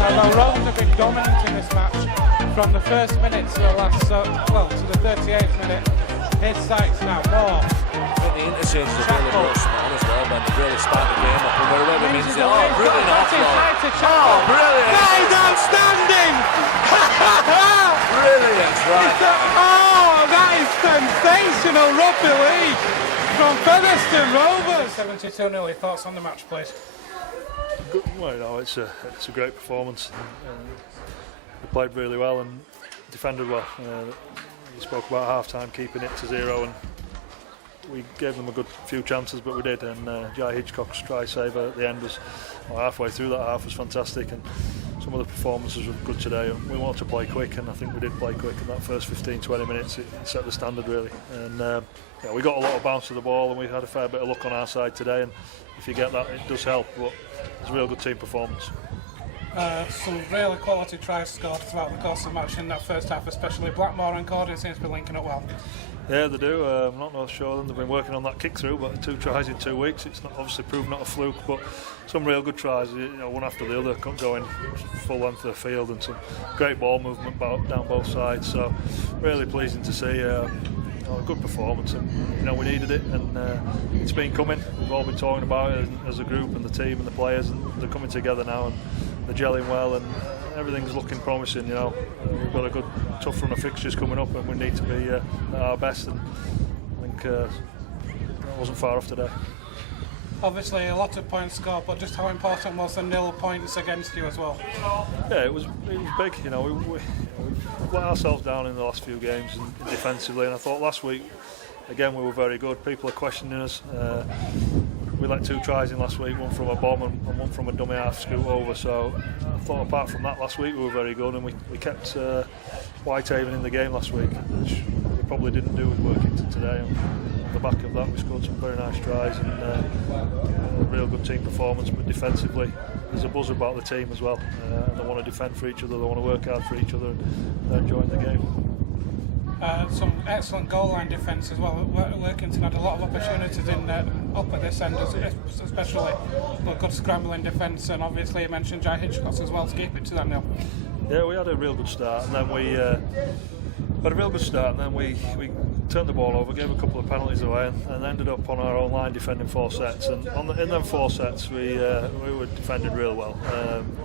Although Rovers have been dominant in this match from the first minute to the last, to the 38th minute. Here's Sykes now, more. I think the interchanges have really brought something on as well, Ben. They've really sparked the game up, and wherever it means it. Oh, brilliant offload. Oh, brilliant. That is outstanding! Brilliant, right. Oh, that is sensational rugby league from Featherstone Rovers. 72-0, your thoughts on the match, please? Good. Well, you know, it's a great performance. We played really well and defended well. You spoke about half-time keeping it to 0, and we gave them a good few chances, but we did. And Jai Hitchcock's try save at the end was halfway through that half was fantastic, and some of the performances were good today. And we wanted to play quick, and I think we did play quick in that first 15-20 minutes. It set the standard really, and yeah, we got a lot of bounce to the ball, and we had a fair bit of luck on our side today. And if you get that, it does help. But it's a real good team performance. Some really quality tries scored throughout the course of the match in that first half, especially Blackmore and Cordin seems to be linking up well. Yeah, they do. I'm not sure them. They've been working on that kick through, but 2 tries in 2 weeks. It's not obviously proved not a fluke, but some real good tries. You know, one after the other, going full length of the field, and some great ball movement down both sides. So really pleasing to see. A good performance, and you know we needed it, and it's been coming. We've all been talking about it as a group, and the team and the players, and they're coming together now, and they're gelling well, and everything's looking promising. You know, we've got a good, tough run of fixtures coming up, and we need to be at our best. And I think that wasn't far off today. Obviously, a lot of points scored, but just how important was the 0 points against you as well? Yeah, it was big. You know, we let ourselves down in the last few games and defensively, and I thought last week again we were very good. People are questioning us. We let 2 tries in last week, one from a bomb and one from a dummy half scoot over. So I thought apart from that last week we were very good, and we kept Whitehaven in the game last week, which we probably didn't do with Workington today. And on the back of that we scored some very nice tries, and a real good team performance. But defensively there's a buzz about the team as well, and they want to defend for each other, they want to work hard for each other, and they're enjoying the game. Some excellent goal line defence as well. Workington had a lot of opportunities in up at this end, especially, but good scrambling defence, and obviously you mentioned Jai Hitchcock as well to keep it to that 0. Yeah, we had a real good start, and then we turned the ball over, gave a couple of penalties away, and ended up on our own line defending 4 sets. And in them 4 sets, we were defended real well.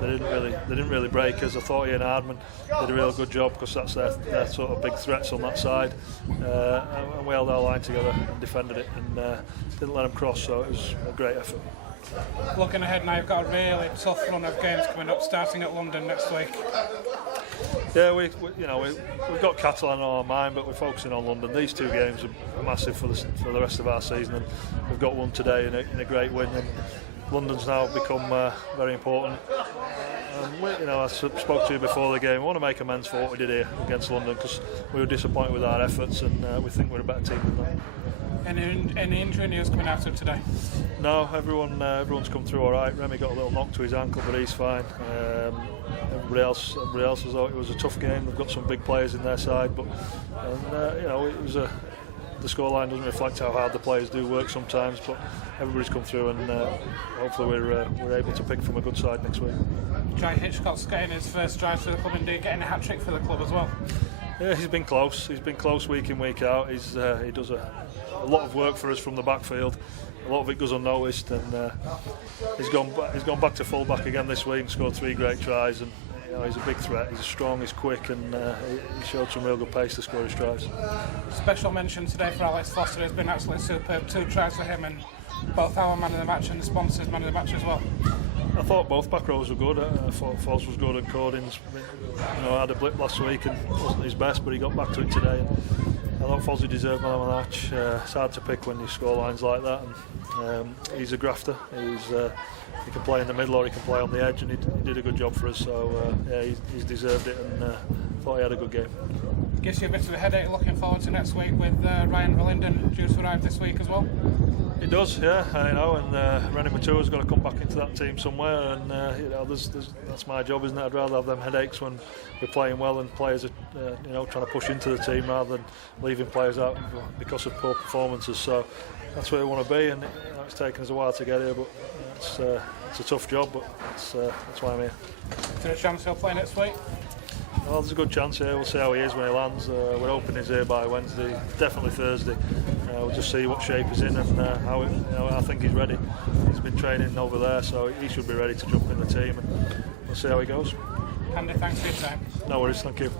They didn't really break us. I thought Ian Hardman did a real good job, because that's their sort of big threats on that side. And we held our line together and defended it, and didn't let them cross. So it was a great effort. Looking ahead now, you've got a really tough run of games coming up, starting at London next week. Yeah, we've got Catalan on our mind, but we're focusing on London. These 2 games are massive for the rest of our season, and we've got one today in a great win. And London's now become very important. I spoke to you before the game. We want to make amends for what we did here against London, because we were disappointed with our efforts, and we think we're a better team than that. Any injury news coming out of today? No, everyone's come through all right. Remy got a little knock to his ankle, but he's fine. Everybody else has thought it was a tough game. They've got some big players in their side, but it was the scoreline doesn't reflect how hard the players do work sometimes. But everybody's come through, and hopefully we're able to pick from a good side next week. Jai Hitchcock's getting his first drive for the club, indeed getting a hat-trick for the club as well. Yeah, he's been close. He's been close week in, week out. He does a lot of work for us from the backfield. A lot of it goes unnoticed, and he's gone back to full back again this week and scored 3 great tries. And he's a big threat. He's strong, he's quick, and he showed some real good pace to score his tries. Special mention today for Alex Foster. Has been absolutely superb. 2 tries for him, and both our man of the match and the sponsors man of the match as well. I thought both back rows were good. I thought Foz was good, and Cordin's had a blip last week and wasn't his best, but he got back to it today. And I thought Fozzie deserved man of the match. It's hard to pick when you score lines like that, and he's a grafter. He can play in the middle or he can play on the edge, and he did a good job for us. So he's deserved it, and thought he had a good game. Gives you a bit of a headache looking forward to next week with Ryan Verlinden due to arrive this week as well. It does, yeah, I know, and Rennie Matua's got to come back into that team somewhere, and that's my job, isn't it? I'd rather have them headaches when we're playing well and players are trying to push into the team rather than leaving players out because of poor performances. So that's where we want to be, and it's taken us a while to get here, but It's a tough job, but that's why I'm here. Is there a chance he'll play next week? Well, there's a good chance here. We'll see how he is when he lands. We're hoping he's here by Wednesday, definitely Thursday. We'll just see what shape he's in and how I think he's ready. He's been training over there, so he should be ready to jump in the team. And we'll see how he goes. Andy, thanks for your time. No worries, thank you.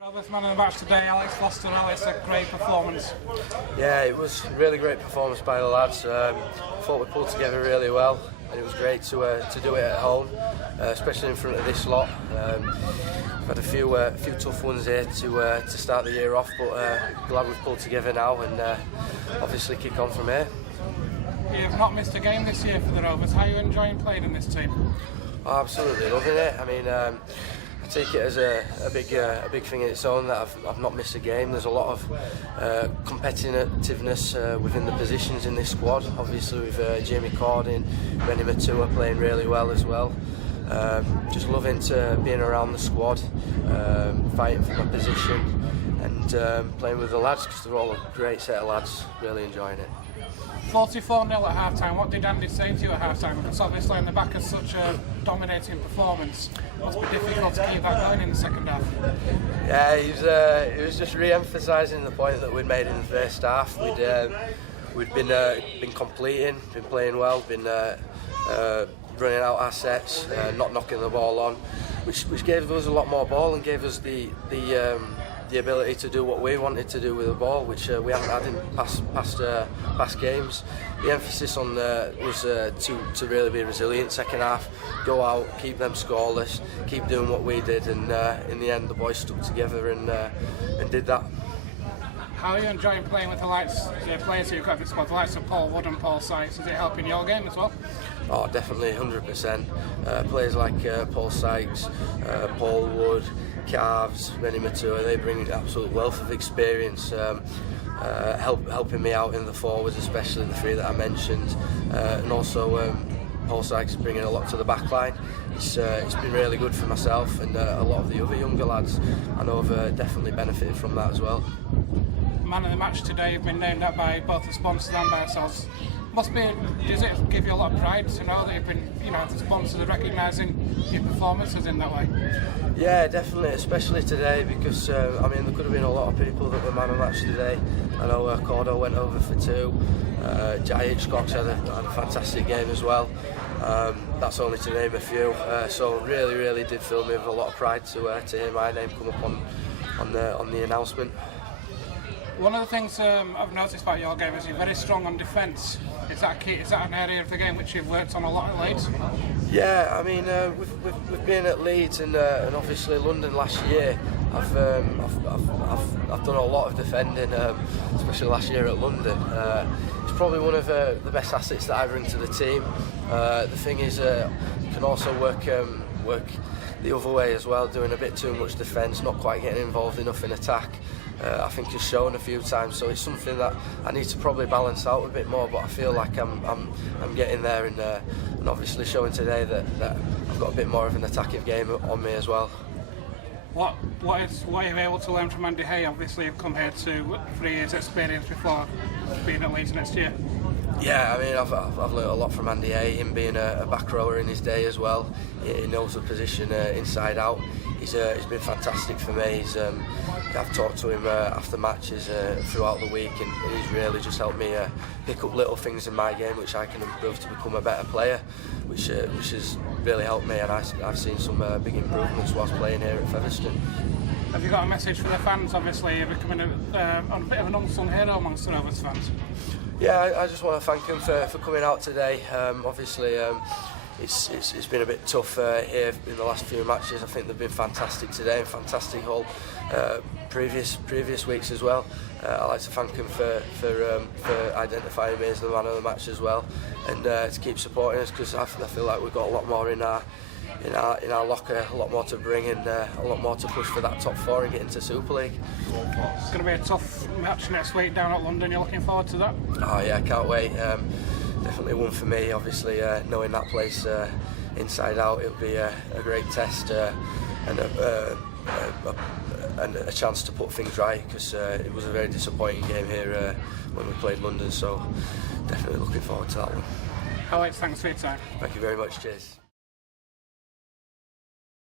Rovers man of the match today, Alex Foster. Alex, a great performance. Yeah, it was a really great performance by the lads. I thought we pulled together really well, and it was great to do it at home, especially in front of this lot. We've had a few tough ones here to start the year off, but glad we've pulled together now and obviously kick on from here. You've not missed a game this year for the Rovers. How are you enjoying playing in this team? Oh, absolutely loving it. I mean, I take it as a big thing in its own that I've not missed a game. There's a lot of competitiveness within the positions in this squad. Obviously with Jamie Cordin, Rennie Matua playing really well as well. Just loving to being around the squad, fighting for my position and playing with the lads because they're all a great set of lads. Really enjoying it. 44-0 at half-time. What did Andy say to you at half-time? Because obviously on the back of such a dominating performance, it must be difficult to keep that going in the second half. Yeah, he was just re-emphasising the point that we'd made in the first half. We'd been completing, been playing well, been running out our sets, not knocking the ball on, which gave us a lot more ball and gave us the ability to do what we wanted to do with the ball, which we haven't had in past games. The emphasis on was to really be resilient second half, go out, keep them scoreless, keep doing what we did, and in the end the boys stuck together and did that. How are you enjoying playing with the players who you've got in the squad, the likes of Paul Wood and Paul Sykes? Is it helping your game as well? Oh, definitely, 100%. Players like Paul Sykes, Paul Wood, Carves, Rennie Matua, they bring an absolute wealth of experience, helping me out in the forwards, especially the three that I mentioned, and also Paul Sykes is bringing a lot to the back line. It's been really good for myself and a lot of the other younger lads. I know I've definitely benefited from that as well. Man of the match today, you've been named up by both the sponsors and by ourselves. Does it give you a lot of pride to know that you've been, the sponsors are recognising your performances in that way? Yeah, definitely, especially today because there could have been a lot of people that were man of the match today. I know Cordo went over for 2. Jai Hitchcock's had a fantastic game as well. That's only to name a few. So really did fill me with a lot of pride to hear my name come up on the announcement. One of the things I've noticed about your game is you're very strong on defence. Is that key? Is that an area of the game which you've worked on a lot of late? Yeah, I mean, we've been at Leeds and obviously London last year. I've done a lot of defending, especially last year at London. It's probably one of the best assets that I bring to the team. The thing is, you can also work the other way as well, doing a bit too much defence, not quite getting involved enough in attack. I think it's shown a few times, so it's something that I need to probably balance out a bit more. But I feel like I'm getting there, and obviously showing today that I've got a bit more of an attacking game on me as well. What are you able to learn from Andy Hay? Obviously, you've come here to 3 years' experience before being at Leeds next year. Yeah, I mean, I've learned a lot from Andy Hay, him being a back rower in his day as well. He knows the position inside out. He's been fantastic for me. I've talked to him after matches throughout the week, and he's really just helped me pick up little things in my game which I can improve to become a better player, which has really helped me, and I've seen some big improvements whilst playing here at Featherstone. Have you got a message for the fans? Obviously, you're becoming a bit of an unsung hero amongst the Rovers fans. Yeah, I just want to thank them for coming out today. Obviously, it's been a bit tough here in the last few matches. I think they've been fantastic today and fantastic all previous weeks as well. I'd like to thank them for identifying me as the man of the match as well, and to keep supporting us, because I feel like we've got a lot more in our locker, a lot more to bring, and a lot more to push for that top 4 and get into Super League. It's going to be a tough match next week down at London. You're looking forward to that? Oh yeah, I can't wait. Definitely one for me. Obviously, knowing that place inside out, it'll be a great test and a chance to put things right, because it was a very disappointing game here when we played London. So definitely looking forward to that one. Alex, thanks for your time. Thank you very much. Cheers.